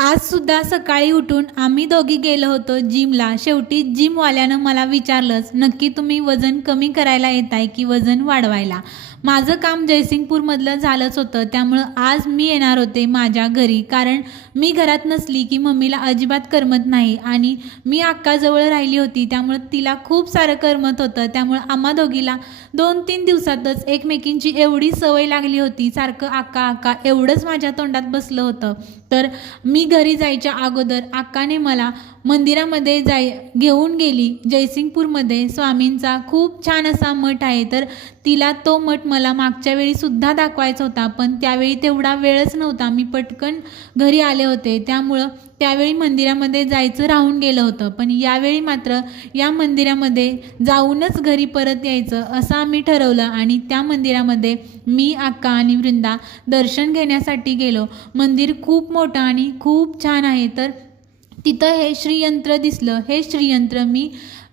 आज सुद्धा सकाळी उठून आम्ही दोघी गेलो होतो जिमला. शेवटी जिमवाल्यानं मला विचारलंच, नक्की तुम्ही वजन कमी करायला येताय की वजन वाढवायला? माझं काम जयसिंगपूरमधलं झालंच होतं, त्यामुळं आज मी येणार होते माझ्या घरी. कारण मी घरात नसली की मम्मीला अजिबात करमत नाही आणि मी अक्काजवळ राहिली होती, त्यामुळं तिला खूप सारं करमत होतं. त्यामुळं आम्हा दोघीला 2-3 दिवसातच एकमेकींची एवढी सवय लागली होती, सारखं अक्का अक्का एवढंच माझ्या तोंडात बसलं होतं. तर मी घरी जायच्या अगोदर अक्काने मला मंदिरामध्ये घेऊन गेली. जयसिंगपूरमध्ये स्वामींचा खूप छान असा मठ आहे, तर तिला तो मठ मला मागच्या वेळी सुद्धा दाखवायचा होता, पण त्यावेळी तेवढा वेळच नव्हता. मी पटकन घरी आले होते, त्यामुळं त्यावेळी मंदिरामध्ये जायचं राहून गेलं होतं. पण यावेळी मात्र या मंदिरामध्ये जाऊनच घरी परत यायचं असं आम्ही ठरवलं आणि त्या मंदिरामध्ये मी, अक्का आणि वृंदा दर्शन घेण्यासाठी गेलो. मंदिर खूप मोठं आणि खूप छान आहे. तर तिथं हे श्रीयंत्र दिसलं. हे श्रीयंत्र मी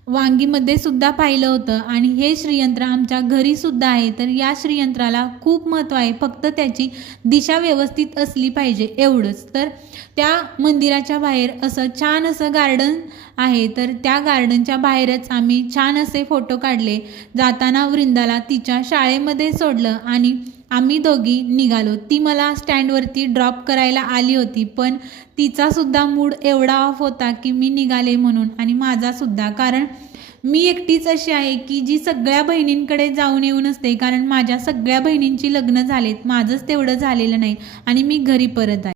वांगीमध्ये सुद्धा पाहिलं होतं आणि हे श्रीयंत्र आमच्या घरी सुद्धा आहे. तर या श्रीयंत्राला खूप महत्त्व आहे, फक्त त्याची दिशा व्यवस्थित असली पाहिजे एवढंच. तर त्या मंदिराच्या बाहेर असं छान असं गार्डन आहे, तर त्या गार्डनच्या बाहेरच आम्ही छान असे फोटो काढले. जाताना वृंदाला तिच्या शाळेमध्ये सोडलं आणि आम्ही दोघी निघालो. ती मला स्टँडवरती ड्रॉप करायला आली होती, पण तिचासुद्धा मूड एवढा ऑफ होता की मी निघाले म्हणून, आणि माझासुद्धा. कारण मी एकटीच अशी आहे की जी सगळ्या बहिणींकडे जाऊन येऊन असते, कारण माझ्या सगळ्या बहिणींची लग्न झालेत, माझंच तेवढं झालेलं नाही आणि मी घरी परत आहे.